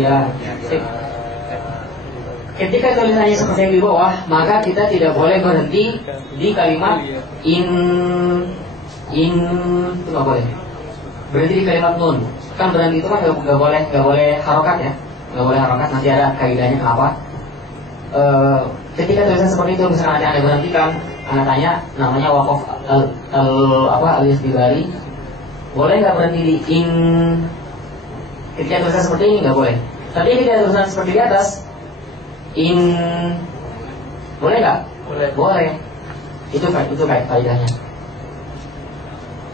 Ya. Ketika tulisannya seperti yang di bawah, maka kita tidak boleh berhenti di kalimat in itu nggak boleh. Berhenti di kalimat nun. Kan berhenti itu kan nggak boleh harokat ya, nggak boleh harokat. Nanti ada kaidahnya kenapa. Ketika tulisan seperti itu, misalnya ada berhentikan, anda tanya, namanya waqaf al-istibari, boleh nggak berhenti di in? Ketika tulisan seperti ini nggak boleh. Tapi ketika tulisan seperti di atas, in, boleh nggak? Boleh. Itu kaidahnya.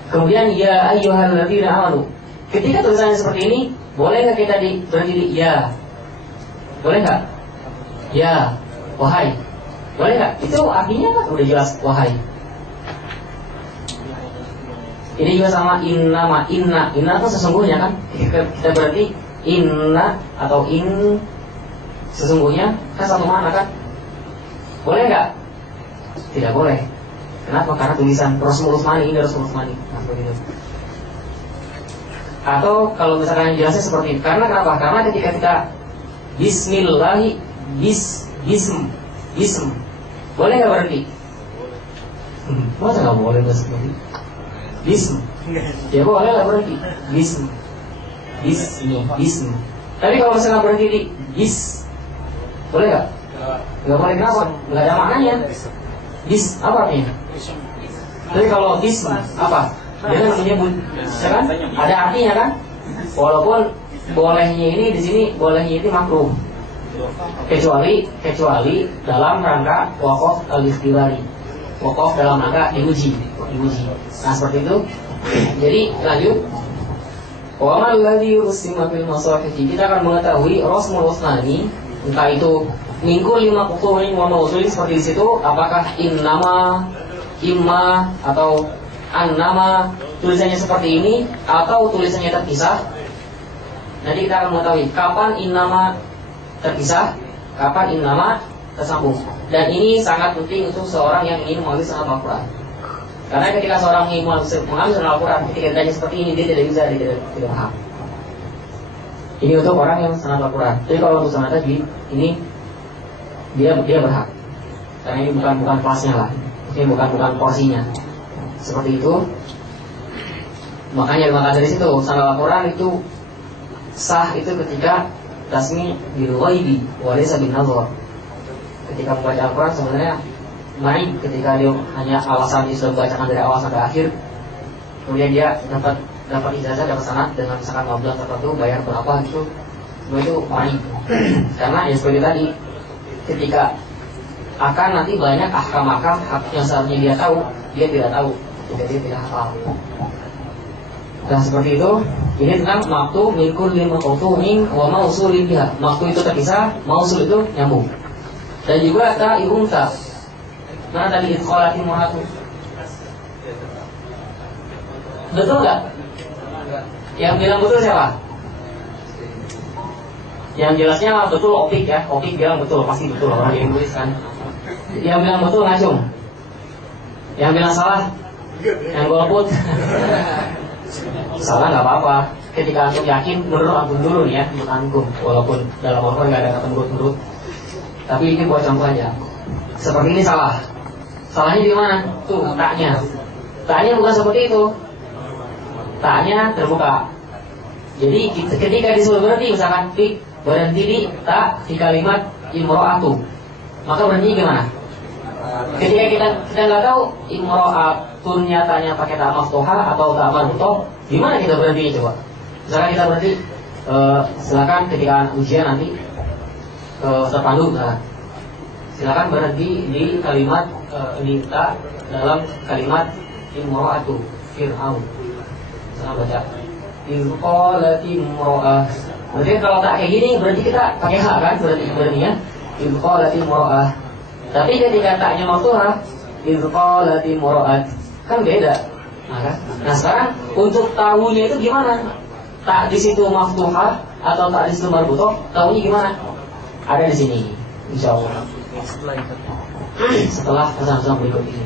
Kemudian ya ayyuhalladzina amanu. Ketika tulisannya seperti ini, boleh nggak kita berhenti di ya? Boleh nggak? Ya, wahai. Boleh nggak? Itu artinya kan udah jelas wahai. Ini juga sama inna. Inna itu sesungguhnya kan. Kita berarti inna atau in sesungguhnya kan satu mana kan? Boleh nggak? Tidak boleh. Kenapa? Karena tulisan Rasul Utsmani ini Rasul Utsmani. Nah, seperti itu. Atau kalau misalkan jelasnya seperti ini, karena kenapa? Karena ketika kita Bismillahi bism, boleh nggak berhenti? Masa nggak boleh berhenti? Bism, ya boleh lah berhenti. Bism. Tapi kalau misalkan berhenti di bis, boleh nggak? Nggak boleh, kenapa? Nggak ada maknanya. Bis apa artinya? Tapi kalau bism apa? Dia kan menyebut, kan? Ada artinya kan? Walaupun bolehnya ini di sini bolehnya itu makruh. Kecuali dalam rangka waqaf al-istibari, waqaf dalam rangka diuji. Nah seperti itu. Jadi lanjut. Wa man ladzi yusima fil masahifi, kita akan mengetahui Rasmul Utsmani, entah itu minggu 5 kutumin wa mausul seperti di situ, apakah innama, imma atau annama tulisannya seperti ini atau tulisannya terpisah. Nanti kita akan mengetahui kapan innama terpisah, kapan innama tersambung. Dan ini sangat penting untuk seorang yang ingin mengambil sanad Al-Quran. Karena ketika seorang ingin mengambil sanad Al-Quran, ketika ditanya seperti ini, dia tidak bisa, dia tidak paham. Ini untuk orang yang sanad Al-Quran. Jadi kalau untuk sanad tajwid, ini dia berhak. Karena ini bukan kelasnya lah, ini bukan porsinya. Seperti itu. Makanya dari situ sanad Al-Quran itu sah itu ketika tasmi bil ghaibi wa laysa bin nazar. Ketika membaca Al-Quran sebenarnya baik ketika dia hanya alasan dia sudah membacakan dari awal sampai akhir, kemudian dia dapat ijazah, dapat sanad dengan misalkan 15 tertentu, bayar berapa gitu, semua itu baik. Karena ya seperti tadi, ketika akan nanti banyak ahkam-ahkam yang seharusnya dia tahu, dia tidak tahu, jadi dia tidak hafal. Dan seperti itu. Ini tentang maktu mikul lima qautumin wa mausulin biha. Maktu itu terpisah, mausul itu nyambung. Dan juga ta ibunta. Mana tadi idkhalati mu'atu. Betul enggak? Yang bilang betul siapa? Yang jelasnya betul Opik ya. Opik bilang betul, pasti betul orang yang tulis kan. Yang bilang betul Ngacung. Yang bilang salah yang golput. Salah nggak apa-apa. Ketika antum yakin, menurut antum dulu nih ya, menurut antum. Walaupun dalam Al-Quran nggak ada kata menurut. Tapi ini buat contoh aja. Seperti ini salah. Salahnya di mana? Tuh taknya. Taknya bukan seperti itu. Taknya terbuka. Jadi ketika disuruh berhenti, misalkan berhenti di tak di kalimat imro'atu, maka berhenti gimana? Ketika kita nggak tahu imro'atun nyatanya pakai ta maftuhah atau ta marbuthah, gimana kita berhenti coba? Misalkan kita berhenti, silakan ketika ujian nanti terpandu, silakan berhenti di kalimat nita dalam kalimat imro'atu Fir'aun. Misalkan baca Ilqalati imro'ah. Berarti kalau tak kayak gini berarti kita pakai hak kan, berarti ya Ilqalati imro'ah. Tapi ketika taknya maftuhah, Ilqalati imro'at, kan beda. Nah sekarang untuk tahunya itu gimana? Tak di situ maftuhah atau tak di situ marbuthah, tahunya gimana? Ada di sini, insyaallah. Setelah pesan-pesan berikut ini.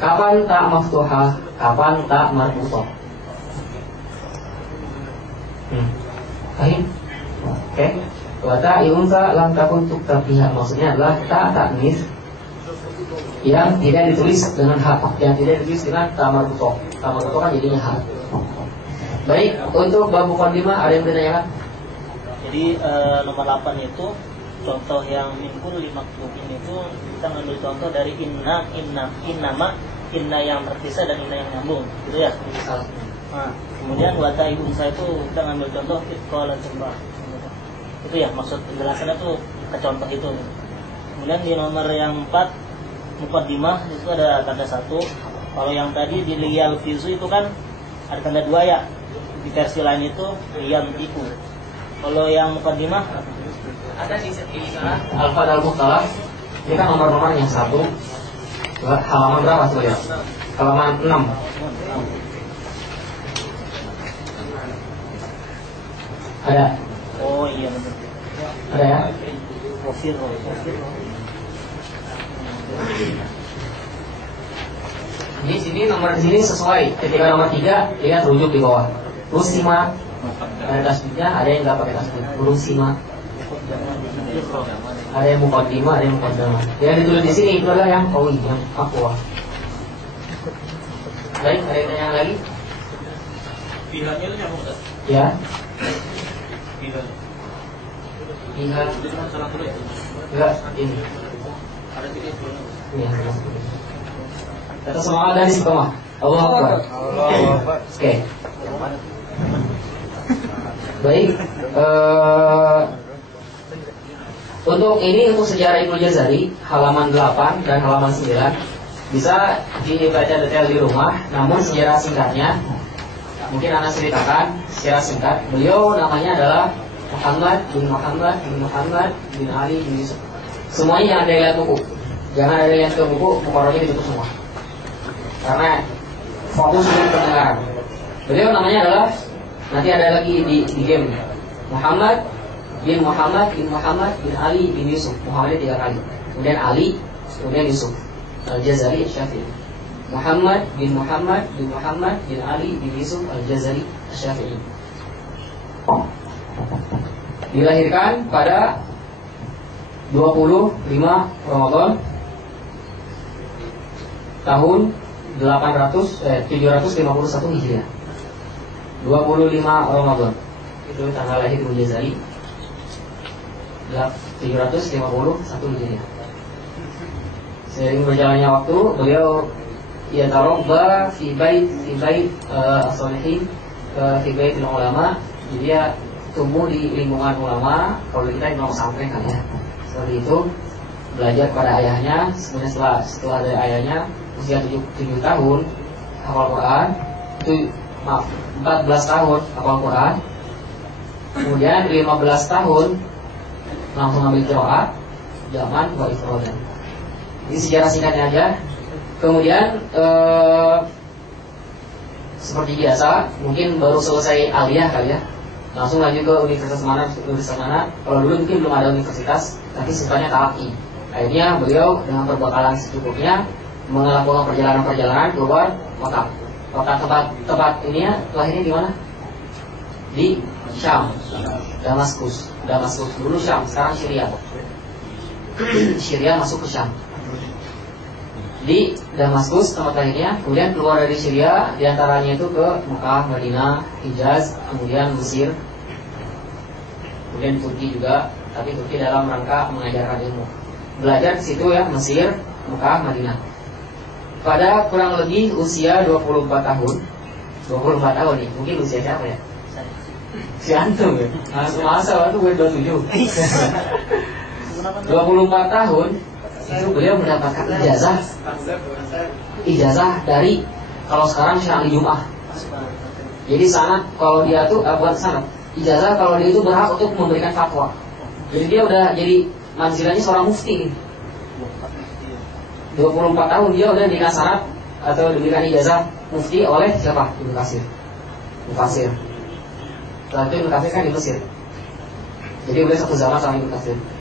Kapan tak maftuhah, kapan tak marbuthah? Baik. Oke. Wa ta'i unsa lam takun tuktab biha, maksudnya adalah ta ta'nis yang tidak ditulis dengan hak, yang tidak ditulis dengan tamarbuto. Tamarbuto kan jadinya hak. Baik, untuk bab muqaddimah ada yang bertanya? Jadi nomor 8 itu contoh yang minkul limaklubin itu kita ngambil contoh dari innama, inna yang terpisah dan inna yang nyambung, gitu ya. Nah, kemudian wata unsa itu kita ngambil contoh itqala jumlah. Itu ya maksud penjelasannya tuh ke contoh itu. Kemudian di nomor yang 4 muqaddimah itu ada tanda 1. Kalau yang tadi di liyal fizu itu kan ada tanda 2 ya. Di versi lain itu liyam tiku. Kalau yang muqaddimah ada di sana Al-Fad Al-Mukhtalaf. Ini kan nomor-nomor yang 1. Halaman berapa tuh ya? Halaman 6. Ada. Oh iya betul. Ada ya? Profil. Di sini nomor di sini sesuai. Ketika nomor 3 lihat rujuk di bawah. Rusima. Ada tasbihnya, ada yang nggak pakai tasbih. Rusima. Ada yang muqaddimah, ada yang muqaddamah. Yang ditulis di sini itu adalah yang qawi, yang aqwa. Baik, ada yang tanya lagi? Pihaknya itu nyambung tak? Ya. Pihak. Pihak. Itu cuma salah tulis. Enggak, ini. Ada titik sebelumnya. Iya. Kata semangat dari istiqomah. Allahu Akbar. Allahu Akbar. Oke. Baik. Untuk ini untuk sejarah Ibnu Jazari halaman 8 dan halaman 9 bisa dibaca detail di rumah. Namun sejarah singkatnya mungkin Anda ceritakan secara singkat. Beliau namanya adalah Muhammad bin Ali bin Yusuf. Semuanya jangan ada yang lihat buku. Jangan ada yang lihat ke buku, muqarrarnya ditutup semua. Karena fokus untuk pendengaran. Beliau namanya adalah, nanti ada lagi di game, Muhammad bin Ali bin Yusuf. Muhammadnya 3 kali. Kemudian Ali, kemudian Yusuf. Al-Jazari Syafi'i. Muhammad bin Ali bin Yusuf Al-Jazari Syafi'i. Dilahirkan pada 25 Ramadan tahun 751 Hijriah. 25 Ramadan itu tanggal lahir Ibnu Jazari. 751 Hijriah. Seiring berjalannya waktu, beliau yatarabba fi bait as-salihin fi baitil ulama. Jadi dia tumbuh di lingkungan ulama. Kalau kita di pesantren kan ya. Seperti itu, belajar pada ayahnya. Kemudian setelah dari ayahnya usia 7 tahun hafal Quran. 14 tahun hafal Quran. Kemudian 15 tahun langsung ambil qiraat zaman wa ifradan. Ini sejarah singkatnya aja. Kemudian seperti biasa, mungkin baru selesai aliyah kali ya, langsung lanjut ke universitas mana. Kalau dulu mungkin belum ada universitas, tapi sifatnya talaqi. Akhirnya beliau dengan perbekalan secukupnya melakukan perjalanan keluar kota. Tempat ini ya, lahirnya di mana? Di Syam, Damaskus dulu Syam, sekarang Syria. Syria masuk ke Syam. Di Damaskus tempat lahirnya, kemudian keluar dari Syria, diantaranya itu ke Mekah, Madinah, Hijaz, kemudian Mesir, kemudian Turki juga, tapi Turki dalam rangka mengajarkan ilmu. Belajar di situ ya, Mesir, Mekah, Madinah. Pada kurang lebih usia 24 tahun. 24 tahun nih, mungkin usia siapa ya? Si Antum ya? Masa waktu gue 27. 24 tahun itu beliau mendapatkan ijazah dari, kalau sekarang syar'i Jum'ah. Jadi sanad, kalau dia tuh bukan sanad, ijazah kalau dia itu berhak untuk memberikan fatwa. Jadi dia udah jadi manzilahnya seorang mufti. 24 tahun dia udah diberikan sanad atau diberikan ijazah mufti oleh siapa? Ibnu Katsir. Setelah itu Ibnu Katsir kan di Mesir. Jadi udah satu zaman sama Ibnu Katsir.